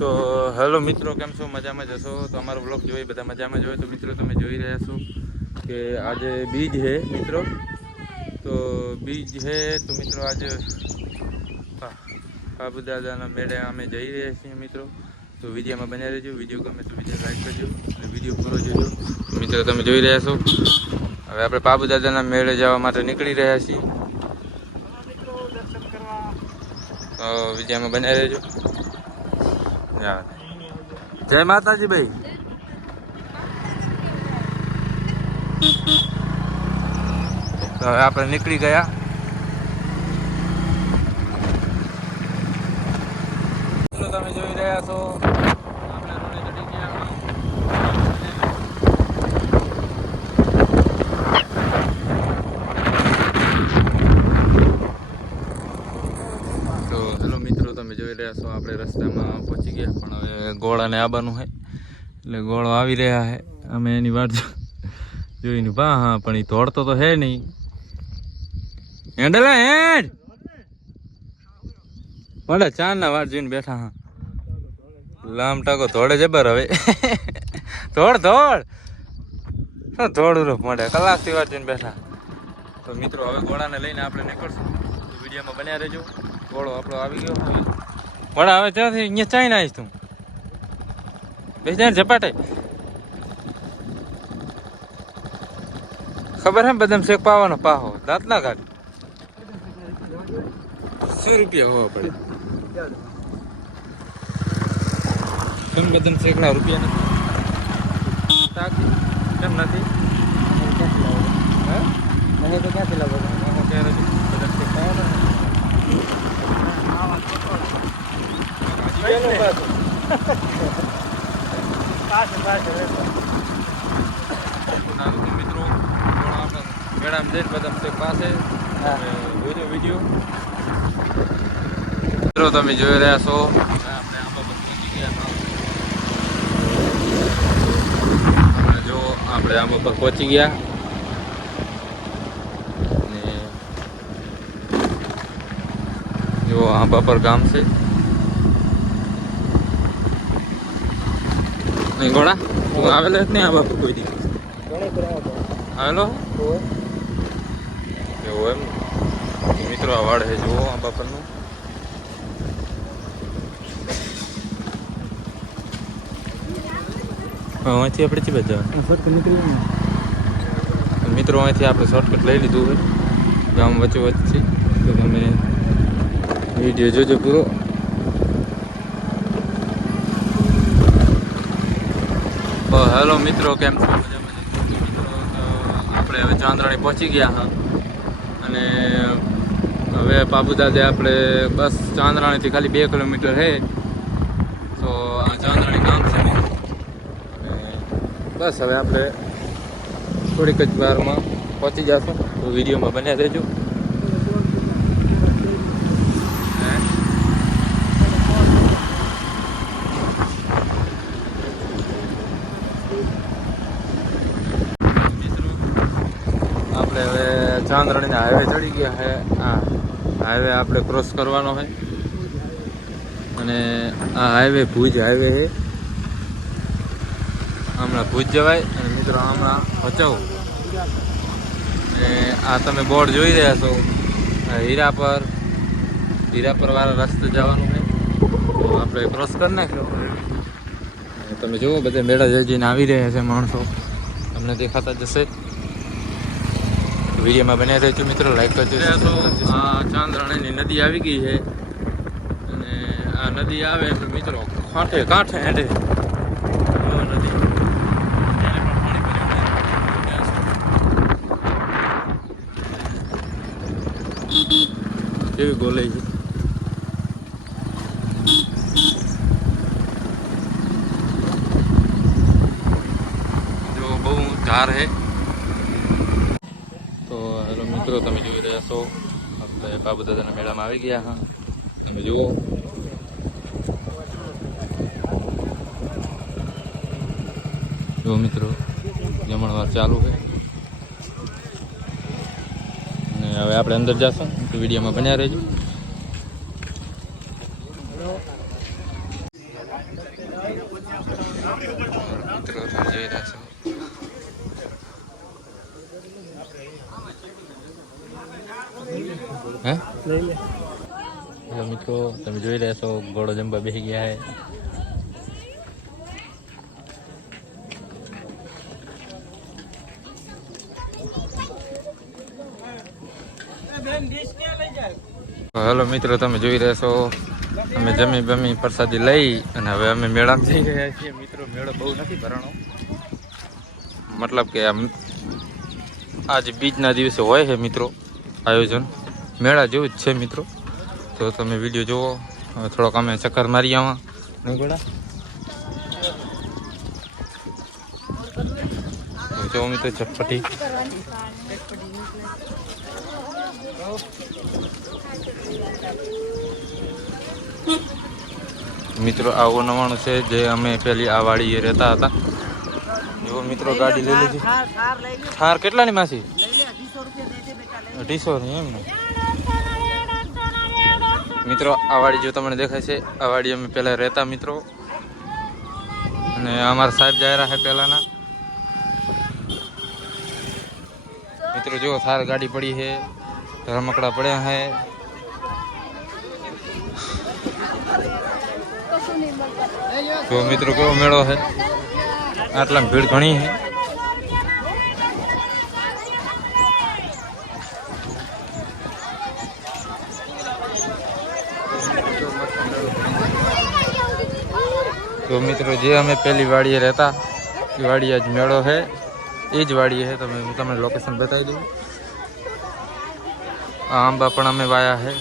તો હેલો મિત્રો કેમ છો? મજામાં જશો તો અમારો બ્લોગ જોઈ બધા મજામાં જ હોય. તો મિત્રો તમે જોઈ રહ્યા છો કે આજે બીજ છે મિત્રો. તો બીજ છે તો મિત્રો આજે બાબુ દાદાના મેળે અમે જઈ રહ્યા છીએ મિત્રો. તો વિડીયોમાં બન્યા રહેજો વીડિયો ગમે તો વીડિયો લાઈક કરજો અને વીડિયો પૂરો જોજો. તો મિત્રો તમે જોઈ રહ્યા છો. હવે આપણે બાબુ દાદાના મેળે જવા માટે નીકળી રહ્યા છીએ. તો વિડીયોમાં બન્યા રહેજો. હા. જય માતાજી ભાઈ. તો હવે આપણે નીકળી ગયા. તમે જોઈ રહ્યા છો આપણે રોડે ચડી ગયા તો હેલો મિત્રો તમે જોઈ રહ્યા છો આપણે રસ્તામાં ગયા પણ હવે ગોળાને આવવાનું છે. એટલે ગોળો આવી રહ્યા છે. અમે એની વાત જોઈને બા હા, પણ એ તોડતો તો હે નહીં. હેન્ડલા હેડ! મળે ચાર ના વાટ જોઈને બેઠા, હા. લામ ટાકો ધોડે જબર હવે. ધોડ ધોડ શું ધોડું રો મળે કલાકથી વાર જોઈને બેઠા. તો મિત્રો, હવે ઘોડાને લઈને આપણે નીકળશું. વિડીયોમાં બન્યા રહેજો. ઘોડો આપણો આવી ગયો. ઘોડા હવે ત્યાંથી અહીંયા ચાઈને આવીશ તું. બે જાય ઝપાટે. ખબર હે બદામ શેક પાવાનો? પાહો. દાંત ના કાઢ. સો રૂપિયા હોવા પડે. કેમ બદામ શેકના રૂપિયા નથી? તાકી. કેમ નથી? હે? મને તો ક્યાંથી લાવો? બદામ શેક પાવાનો ને? હજી વહેલું પાછું. પાછળ પાછળ નાનું તો મિત્રો મેળામાં જઈને શેક પાસે જોજો વીડિયો મિત્રો, તમે જોઈ રહ્યા છો. જો આપણે આંબા પર પહોંચી ગયા. જો આંબા પર ગામ છે. નહીં ઘોડા હું આવેલો જ નહીં આ બાપુ કોઈ દી આવેલો? એવું એમ? મિત્રો આ વાડ છે જુઓ આ હા, અહીંથી આપણે ચી નીકળી મિત્રો અહીંથી આપણે શોર્ટકટ લઈ લીધું હોય ગામ વચ્ચે વચ્ચે તો તમે વીડિયો જોજો પૂરો. તો હેલો મિત્રો, કેમ છો? આપણે હવે ચાંદ્રાણી પહોંચી ગયા હા. અને હવે બાબુદાદે આપણે બસ ચાંદ્રાણીથી ખાલી બે કિલોમીટર છે તો આ ચાંદ્રાણી ગામ છે. બસ હવે આપણે થોડીક જ વારમાં પહોંચી જશું. તો વિડીયોમાં બન્યા રહેજો આપણે હવે ચાંદ્રાણીના હાઈવે ચડી ગયા છે હા હાઈવે આપણે ક્રોસ કરવાનો છે અને આ હાઈવે ભુજ હાઈવે છે હમણાં ભુજ જવાય અને મિત્રો હમણાં ભચાઉ અને આ તમે બોર્ડ જોઈ રહ્યા છો. આ હીરા પર હીરા પર વાળા રસ્તે જવાનું છે તો આપણે ક્રોસ કરી નાખ્યો. તમે જુઓ, બધા મેળા જઈ જઈને આવી રહ્યા છે માણસો. તમને દેખાતા જશે વિડીયોમાં બન્યા રહેજો મિત્રો લાઈક કરજો આ ચાંદ્રાણીની નદી આવી ગઈ છે. અને આ નદી આવે મિત્રો કાંઠે કાંઠે હેઠે. કેવી ગોલે છે. જો બહુ ધાર છે. તો હેલો મિત્રો, તમે જોઈ રહ્યા છો. આપણે બાબુદાદાના મેળામાં આવી ગયા, હા. તમે જુઓ. જો મિત્રો, જમણવાર ચાલુ છે. અને હવે આપણે અંદર જશું. વિડીયોમાં બન્યા રહેજો મિત્રો તમે જોઈ રહ્યા છો હે લઈ લે હેલો મિત્રો તમે જોઈ રહ્યા છો ઘોડો જમવા બેસી ગયા હે હેલો મિત્રો, તમે જોઈ રહ્યા છો? અમે જમી બમી પ્રસાદી લઈ અને હવે અમે મેળામાં જઈ રહ્યા છીએ. મિત્રો, મેળો બહુ નથી ભરાણો. મતલબ કે આજે બીજના દિવસે હોય છે મિત્રો આયોજન. મેળા જેવું જ છે મિત્રો. તો તમે વીડિયો જુઓ. હવે થોડોક અમે ચક્કર મારી આવા. નહીં ગોળા? તો જો મિત્રો ચટપટી. મિત્રો આવો નવાણું છે જે અમે પેલી આ વાડીએ રહેતા હતા. જો મિત્રો ગાડી લઈ લીધી. થાર કેટલાની માસી? અઢીસો ની એમ ને? મિત્રો, આ વાડી જો તમને દેખાય છે, આ વાડી અમે પહેલાં રહેતા મિત્રો. અને અમારા સાહેબ જાયરા છે પહેલાંના. મિત્રો જો થાર ગાડી પડી છે રમકડા પડ્યા છે. જો મિત્રો, કેવો મેળો છે? આટલા ભીડ ઘણી છે. તો મિત્રો, જે અમે પહેલી વાડીએ રહેતા, એ વાડી આજ મેળો છે એ જ વાડીએ છે તમે હું તમને લોકેશન બતાવી દઉં. આ આંબા પણ અમે વાયા છે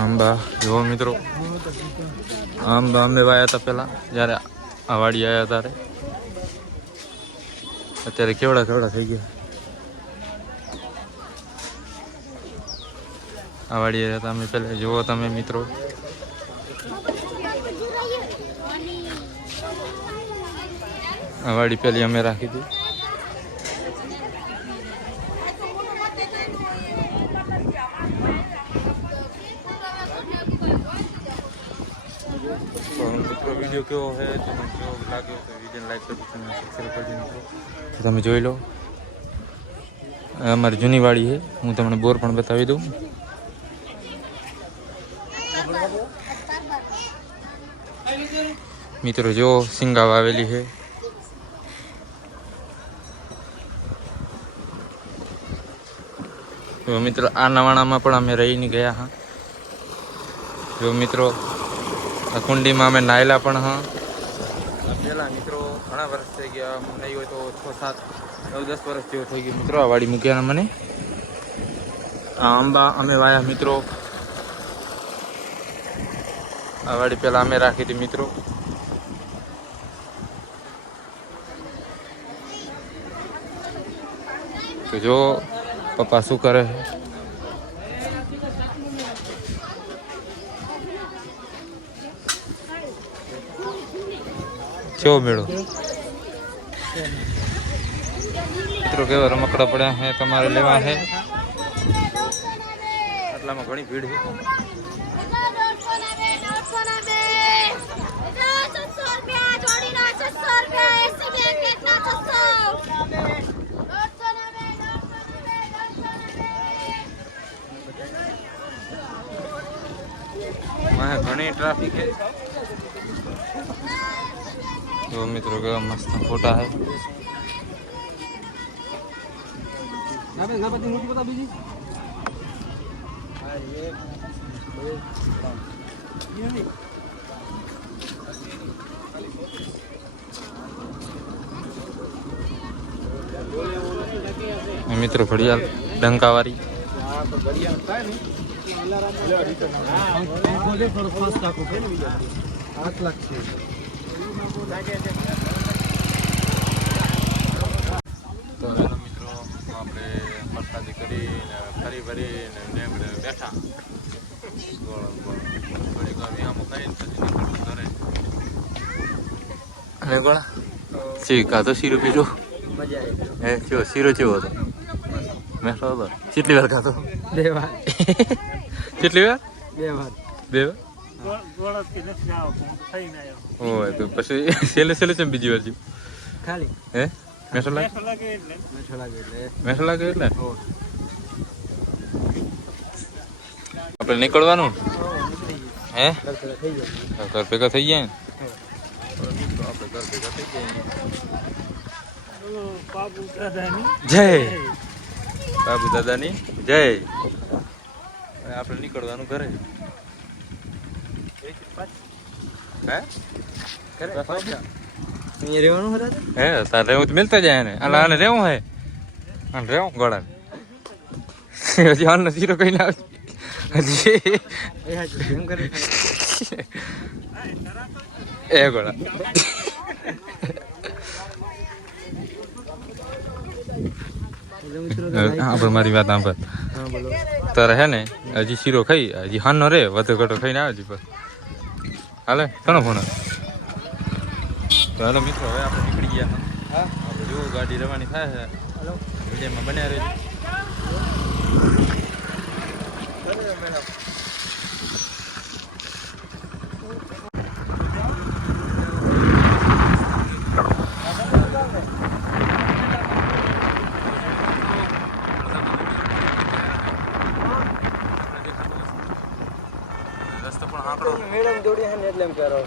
આંબા. જુઓ મિત્રો આંબા અમે વાયા હતા પહેલાં, જ્યારે અવાડી વાડી આવ્યા ત્યારે. અત્યારે કેવડા કેવડા થઈ ગયા. આ વાડી આવ્યા હતા અમે પહેલાં. જુઓ તમે મિત્રો. આ વાડી પેલી અમે રાખી હતી તો મિત્રો વીડિયો કેવો છે કેવો લાગ્યો તો વીડિયો લાઈક તમે તમે જોઈ લો. અમારી જૂની વાડી છે. હું તમને બોર પણ બતાવી દઉં. મિત્રો, જો સિંગા વાવેલી છે. તો મિત્રો, આ નવાણામાં પણ અમે રહીને ગયા હા. જો મિત્રો આ કુંડીમાં અમે નાયલા પણ હા. પેલા મિત્રો ઘણા વર્ષ થઈ ગયા નહીં હોય તો છ સાત નવ દસ વર્ષ જેવો થઈ ગયો. મિત્રો આ વાડી મૂક્યા મને. આ આંબા અમે વાયા મિત્રો. આ વાડી પેલા અમે રાખી હતી મિત્રો. તો જો પપ્પા શું કરે છે? કેવો મેળો? મિત્રો કેવા રમકડા પડ્યા હે તમારે લેવા હે? આટલામાં ઘણી ભીડ છે. ઘણી ટ્રાફિક છે. જો મિત્રો કેવા મસ્ત ફોટા છે ગણપતિ મૂર્તિ બતા બીજી મિત્રો ઘડિયાળ ડંકાવાળી આઠ લાખ છે તો હેલો મિત્રો આપણે પ્રસાદી કરીને ફરી ભરીને ડેમડે બેઠા ગોળ ગોળ થોડીક વાર વિહામો કરીને પછી નીકળવું ઘરે અને ગોળા સી કાતો શીરો આવી હે ચેવો શીરો ચેવો હતો? મેં હતો કેટલી વાર ખાધો? બે વાર. કેટલી વાર? બે વાર. બે વાર? ઓય તો પછી છેલ્લે છે બીજી વાર ખાલી. હે? મેઠો લાગે? મીઠો લાગે એટલે. મેઠો લાગે એટલે? આપણે નીકળવાનું? હે થઈ જાય ઘર ભેગા થઈ ગયા ને જય. બાબુ દાદાની જય આપણે નીકળવાનું ઘરે. હે? રહેવાનું હે તારે રહેવું તો મિલતા જાય ને આને રહેવું હે? આને રેવું ગોળા હજી આનો શીરો કઈ ના હજી. એ ગોળા એટલે મિત્રો તો હવે આપણે મારી વાત સાંભળ તારે હે ને હજી શીરો ખાઈ હજી હાનો રે વધુ ઘટો ખાઈને આવે પર. હાલે ઘણો ફોન તો હાલો મિત્રો હવે આપણે નીકળી ગયા. હા. આપણે જો ગાડી રવાની થાય છે. હલો. બન્યા રહેજો રસ્તો પણ આંકડો મેડમ હે એમ કરો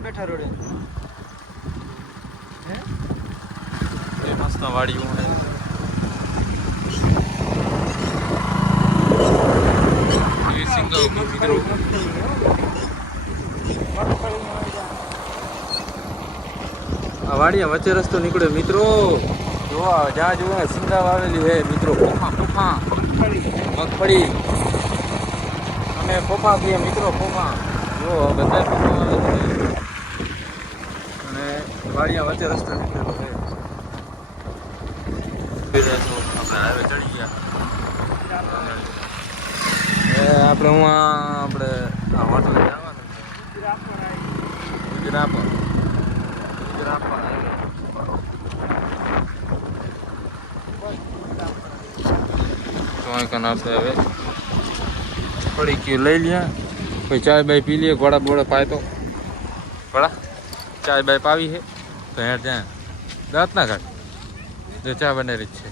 બેઠા રોડે? એ મસ્ત વાડીઓ હે. વાડિયા વચ્ચે રસ્તો નીકળ્યો મિત્રો. જો આ જ્યાં જુઓ સિંગા વાવેલી છે મિત્રો. ફોફા ફોફા. મગફળી. અમે ફોફા કહીએ મિત્રો ફોફા. જો બધા ફોફા અને વાડિયા વચ્ચે રસ્તો નીકળેલો છે. આપણે ચડી ગયા એ આપણે હું આપણે આ હોટલે જવાનું ગુજરાપર તો અહીં કન આપણે હવે. થોડી ક્યુ લઈ લ્યા. પછી ચાય બાય પી લઈએ ઘોડા બોડા પાય તો. ગોળા? ચાય બાય પાવી છે. તો હેઠ જાય દાંત ના કાઢ. જો ચા બનાવી છે.